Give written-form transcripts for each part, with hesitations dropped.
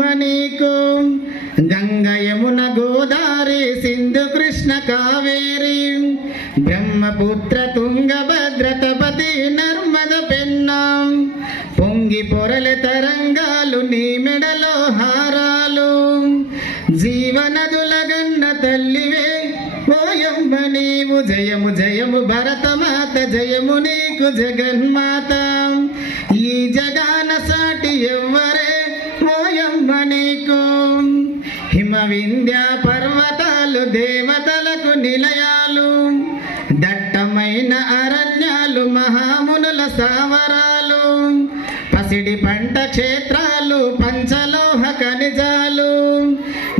ఓయమ్మ నీకు గంగ యమున గోదావరి సింధు కృష్ణ కావేరి బ్రహ్మపుత్ర తుంగభద్ర తపతి నర్మద పెన్నా పొంగి పొరల తరంగాలు నీ మెడలో హారాలు జీవనదుల గన్న తల్లివే ఓయమ్మ నీవు జయము జయము భరతమాత జయము నీకు జగన్మాత ఈ జగాన సాటి ఎవ్వరే ఓయమ్మ నీకు హిమ వింధ్య పర్వతాలు దేవతలకు నిలయాలు దట్టమైన అరణ్యాలు మహామునుల స్థావరాలు పసిడి పంట క్షేత్రాలు పంచలోహ ఖనిజాలు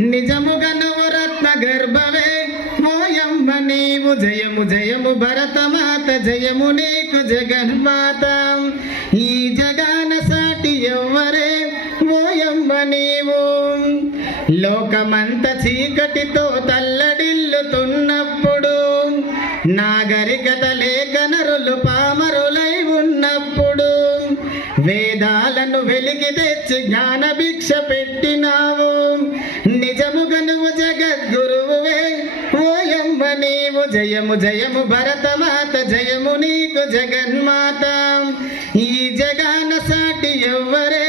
నిజముగా నవరత్న గర్భవే ఓయమ్మ నీవు జయము జయము భరతమాత జయము నీకు జగన్మాత ఈ జగాన సాటి ఎవ్వరే ఓయమ్మ నీవు లోకమంత చీకటితో తల్లడిల్లుతున్నప్పుడు నాగరికత లేక నరులు పామరులై ఉన్నప్పుడు వేదాలను వెలికి తెచ్చి జ్ఞాన భిక్ష పెట్టినావు నిజముగా నువ్వు జగద్గురువువే ఓయమ్మ నీవు జయము జయము భరతమాత జయము నీకు జగన్మాత ఈ జగాన సాటి ఎవ్వరే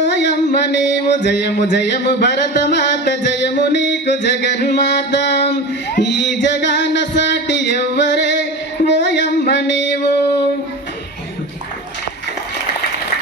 ఓయమ్మ నీవు జయము జయము భరతమాత జయము నీకు జగన్మాత ఈ జగాన సాటి ఎవ్వరే ఓయమ్మ నీవు